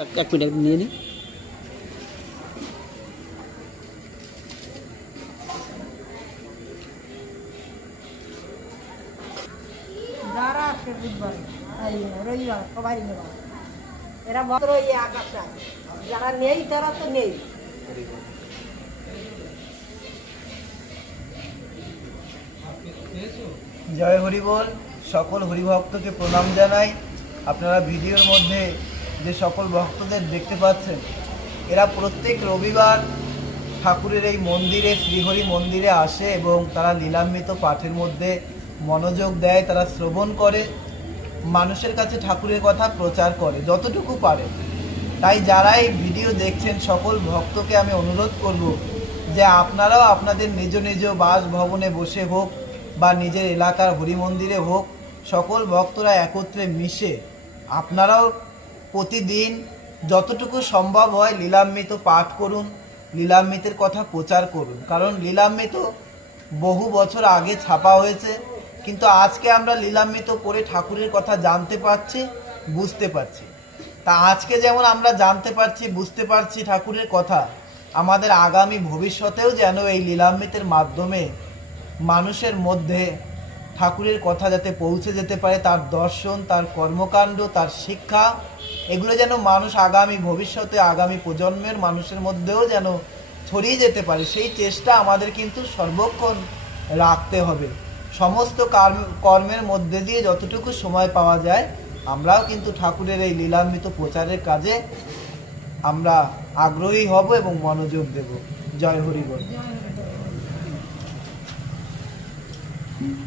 এক মিনিট নিয়ে নিই। যারা আসে বুধবার রবিবার সবাই নেবা, এরা মাত্র এই আকাশটা, যারা নেই তারা তো নেই। জয় হরি বল। সকল হরিভক্তকে প্রণাম জানাই। আপনারা ভিডিওর মধ্যে যে সকল ভক্তদের দেখতে পাচ্ছেন, এরা প্রত্যেক রবিবার ঠাকুরের এই মন্দিরে, শ্রীহরি মন্দিরে আসে এবং তারা লীলামৃত পাঠের মধ্যে মনোযোগ দেয়, তারা শ্রবণ করে, মানুষের কাছে ঠাকুরের কথা প্রচার করে যতটুকু পারে। তাই যারা এই ভিডিও দেখছেন সকল ভক্তকে আমি অনুরোধ করব যে আপনারাও আপনাদের নিজ নিজ বাসভবনে বসে হোক বা নিজের এলাকার হরি মন্দিরে হোক, সকল ভক্তরা একত্রে মিশে আপনারাও প্রতিদিন যতটুকু সম্ভব হয় লীলামৃত পাঠ করুন, লীলামৃতের কথা প্রচার করুন। কারণ লীলামৃত বহু বছর আগে ছাপা হয়েছে, কিন্তু আজকে আমরা লীলামৃত পড়ে ঠাকুরের কথা জানতে পারছি, বুঝতে পারছি। তা আজকে যেমন আমরা জানতে পারছি, বুঝতে পারছি ঠাকুরের কথা, আমাদের আগামী ভবিষ্যতেও যেন এই লীলামৃতের মাধ্যমে মানুষের মধ্যে ঠাকুরের কথা যাতে পৌঁছে যেতে পারে, তার দর্শন, তার কর্মকাণ্ড, তার শিক্ষা, এগুলো যেন মানুষ আগামী ভবিষ্যতে, আগামী প্রজন্মের মানুষের মধ্যেও যেন ছড়িয়ে যেতে পারে, সেই চেষ্টা আমাদের কিন্তু সর্বক্ষণ রাখতে হবে। সমস্ত কর্মের মধ্যে দিয়ে যতটুকু সময় পাওয়া যায় আমরাও কিন্তু ঠাকুরের এই লীলামৃত প্রচারের কাজে আমরা আগ্রহী হব এবং মনোযোগ দেব। জয় হরি বল।